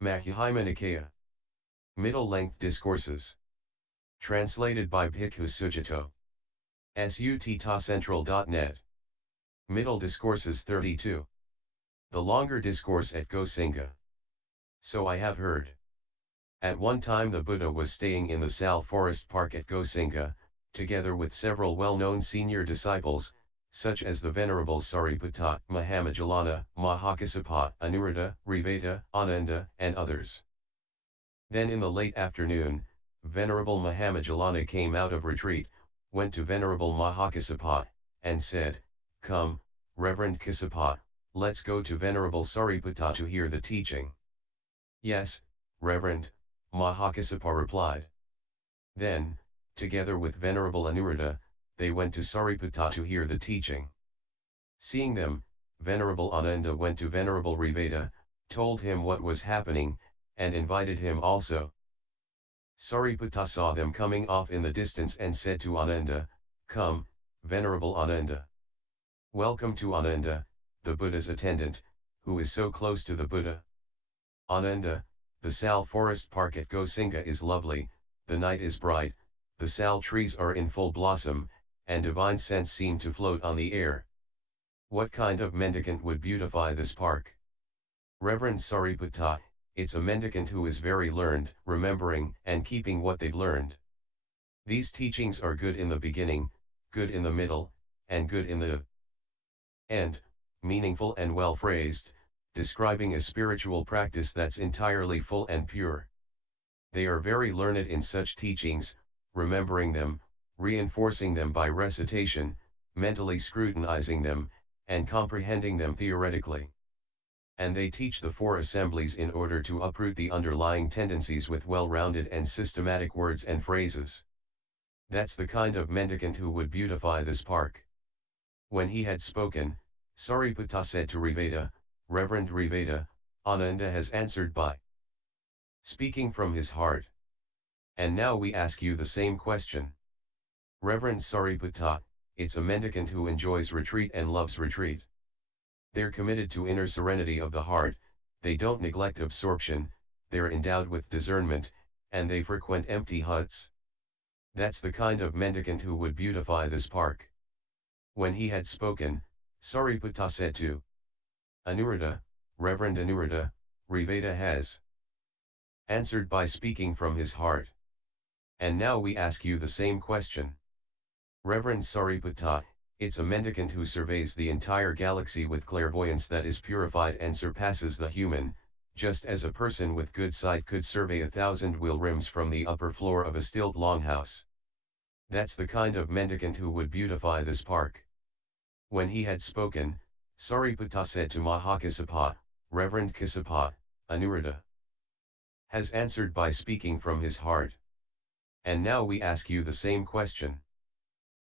Madhyama Nikaya. Middle-length discourses. Translated by Bhikkhu Sujato. sutta.central.net. Middle discourses 32. The longer discourse at Gosinga. So I have heard. At one time the Buddha was staying in the Sal forest park at Gosinga, together with several well-known senior disciples, such as the Venerable Sariputta, Mahamajalana, Mahakassapa, Anuruddha, Revata, Ananda, and others. Then in the late afternoon, Venerable Mahamajalana came out of retreat, went to Venerable Mahakassapa, and said, "Come, Reverend Kassapa, let's go to Venerable Sariputta to hear the teaching." "Yes, Reverend," Mahakassapa replied. Then, together with Venerable Anuruddha, they went to Sariputta to hear the teaching. Seeing them, Venerable Ananda went to Venerable Revata, told him what was happening, and invited him also. Sariputta saw them coming off in the distance and said to Ananda, "Come, Venerable Ananda. Welcome to Ananda, the Buddha's attendant, who is so close to the Buddha." "Ananda, the Sal forest park at Gosinga is lovely, the night is bright, the sal trees are in full blossom, and divine scents seem to float on the air. What kind of mendicant would beautify this park?" "Reverend Sariputta, it's a mendicant who is very learned, remembering and keeping what they've learned. These teachings are good in the beginning, good in the middle, and good in the end, meaningful and well phrased, describing a spiritual practice that's entirely full and pure. They are very learned in such teachings, remembering them, reinforcing them by recitation, mentally scrutinizing them, and comprehending them theoretically. And they teach the four assemblies in order to uproot the underlying tendencies with well-rounded and systematic words and phrases. That's the kind of mendicant who would beautify this park." When he had spoken, Sariputta said to Revata, "Reverend Revata, Ananda has answered by speaking from his heart. And now we ask you the same question. Reverend Sariputta, it's a mendicant who enjoys retreat and loves retreat. They're committed to inner serenity of the heart, they don't neglect absorption, they're endowed with discernment, and they frequent empty huts. That's the kind of mendicant who would beautify this park." When he had spoken, Sariputta said to Anuruddha, "Reverend Anuruddha, Revata has answered by speaking from his heart. And now we ask you the same question. Reverend Sariputta, it's a mendicant who surveys the entire galaxy with clairvoyance that is purified and surpasses the human, just as a person with good sight could survey 1,000 wheel rims from the upper floor of a stilt longhouse. That's the kind of mendicant who would beautify this park." When he had spoken, Sariputta said to Mahakassapa, "Reverend Kassapa, Anuruddha has answered by speaking from his heart. And now we ask you the same question.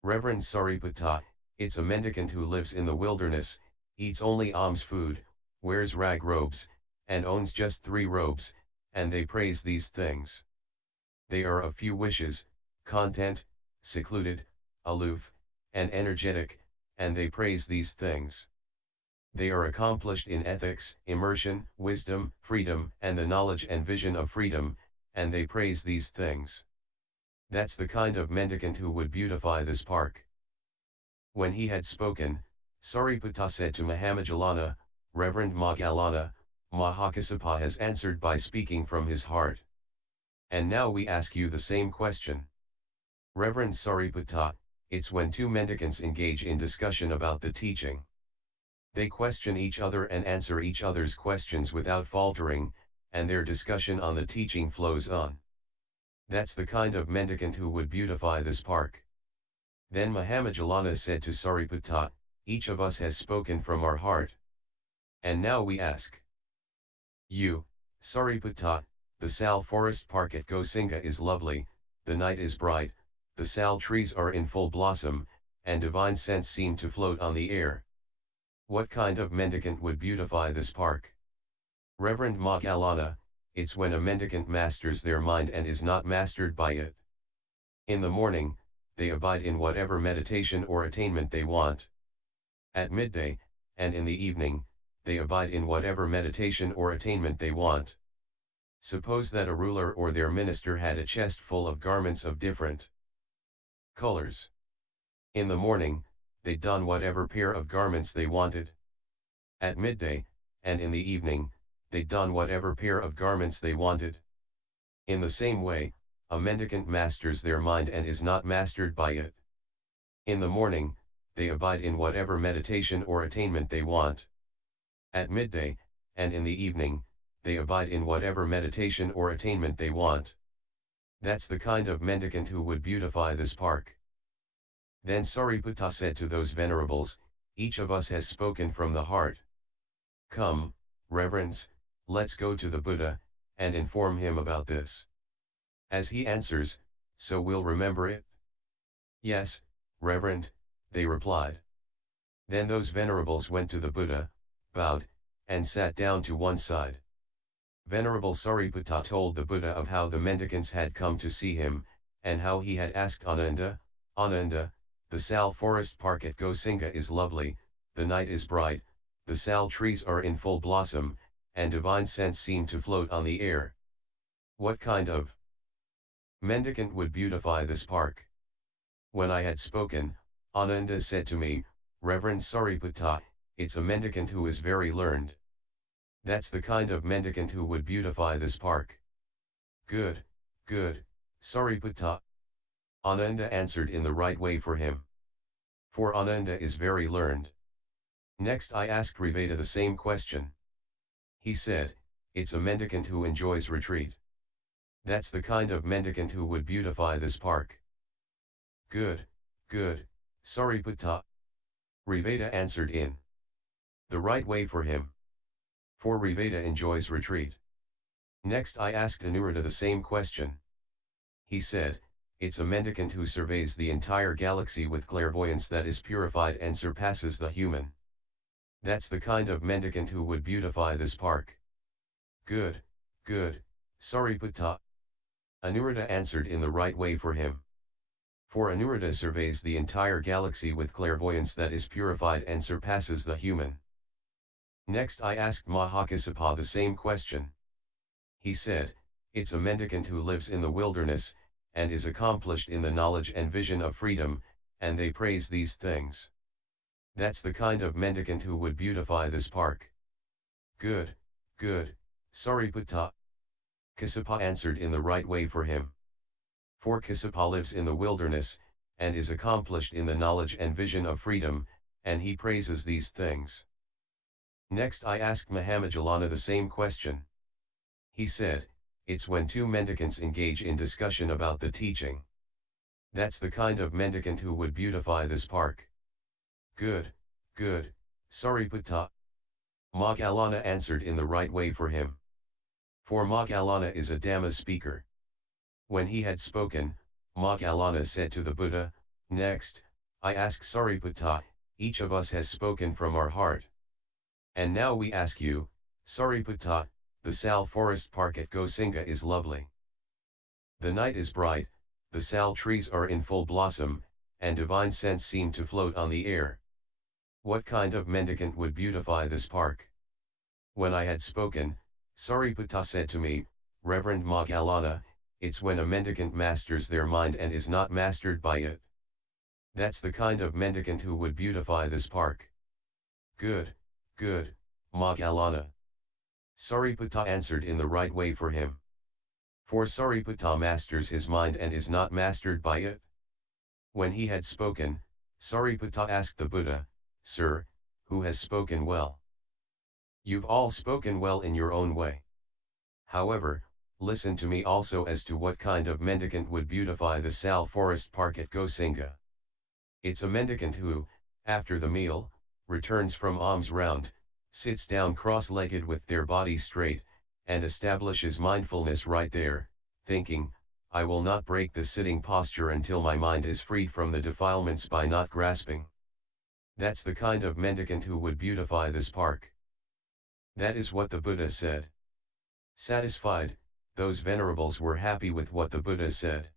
Reverend Sariputta, it's a mendicant who lives in the wilderness, eats only alms food, wears rag robes, and owns just 3 robes, and they praise these things. They are of few wishes, content, secluded, aloof, and energetic, and they praise these things. They are accomplished in ethics, immersion, wisdom, freedom, and the knowledge and vision of freedom, and they praise these things. That's the kind of mendicant who would beautify this park." When he had spoken, Sariputta said to Mahamajalana, "Reverend Mahamajalana, Mahakassapa has answered by speaking from his heart. And now we ask you the same question. Reverend Sariputta, it's when 2 mendicants engage in discussion about the teaching. They question each other and answer each other's questions without faltering, and their discussion on the teaching flows on. That's the kind of mendicant who would beautify this park." Then Mahamajalana said to Sariputta, "Each of us has spoken from our heart. And now we ask you, Sariputta, the Sal forest park at Gosinga is lovely, the night is bright, the sal trees are in full blossom, and divine scents seem to float on the air. What kind of mendicant would beautify this park?" Reverend Mahamajalana, it's when a mendicant masters their mind and is not mastered by it. In the morning, they abide in whatever meditation or attainment they want. At midday, and in the evening, they abide in whatever meditation or attainment they want. Suppose that a ruler or their minister had a chest full of garments of different colors. In the morning, they'd don whatever pair of garments they wanted. At midday, and in the evening, they'd don whatever pair of garments they wanted. In the same way, a mendicant masters their mind and is not mastered by it. In the morning, they abide in whatever meditation or attainment they want. At midday, and in the evening, they abide in whatever meditation or attainment they want. That's the kind of mendicant who would beautify this park. Then Sariputta said to those venerables, each of us has spoken from the heart. Come, reverends, let's go to the Buddha, and inform him about this. As he answers, so we'll remember it. Yes, Reverend, they replied. Then those venerables went to the Buddha, bowed, and sat down to one side. Venerable Sariputta told the Buddha of how the mendicants had come to see him, and how he had asked Ananda, Ananda, the sal forest park at Gosinga is lovely, the night is bright, the sal trees are in full blossom, and divine scents seem to float on the air. What kind of mendicant would beautify this park? When I had spoken, Ananda said to me, Reverend Sariputta, it's a mendicant who is very learned. That's the kind of mendicant who would beautify this park. Good, good, Sariputta. Ananda answered in the right way for him. For Ananda is very learned. Next I asked Revata the same question. He said, it's a mendicant who enjoys retreat. That's the kind of mendicant who would beautify this park. Good, good, Sariputta. Revata answered in the right way for him. For Revata enjoys retreat. Next I asked Anuruddha the same question. He said, it's a mendicant who surveys the entire galaxy with clairvoyance that is purified and surpasses the human. That's the kind of mendicant who would beautify this park. Good, good, Sariputta. Anuruddha answered in the right way for him. For Anuruddha surveys the entire galaxy with clairvoyance that is purified and surpasses the human. Next I asked Mahakassapa the same question. He said, it's a mendicant who lives in the wilderness, and is accomplished in the knowledge and vision of freedom, and they praise these things. That's the kind of mendicant who would beautify this park. Good, good, Sariputta. Kassapa answered in the right way for him. For Kassapa lives in the wilderness, and is accomplished in the knowledge and vision of freedom, and he praises these things. Next I asked Mahamajjalana the same question. He said, it's when two mendicants engage in discussion about the teaching. That's the kind of mendicant who would beautify this park. Good, good, Sariputta. Moggallana answered in the right way for him. For Moggallana is a Dhamma speaker. When he had spoken, Moggallana said to the Buddha, next, I ask Sariputta, each of us has spoken from our heart. And now we ask you, Sariputta, the sal forest park at Gosinga is lovely. The night is bright, the sal trees are in full blossom, and divine scents seem to float on the air. What kind of mendicant would beautify this park? When I had spoken, Sariputta said to me, Reverend Moggallana, it's when a mendicant masters their mind and is not mastered by it. That's the kind of mendicant who would beautify this park. Good, good, Moggallana. Sariputta answered in the right way for him. For Sariputta masters his mind and is not mastered by it. When he had spoken, Sariputta asked the Buddha, Sir, who has spoken well? You've all spoken well in your own way. However, listen to me also as to what kind of mendicant would beautify the sal forest park at Gosinga. It's a mendicant who, after the meal, returns from alms round, sits down cross-legged with their body straight, and establishes mindfulness right there, thinking, I will not break the sitting posture until my mind is freed from the defilements by not grasping. That's the kind of mendicant who would beautify this park. That is what the Buddha said. Satisfied, those venerables were happy with what the Buddha said.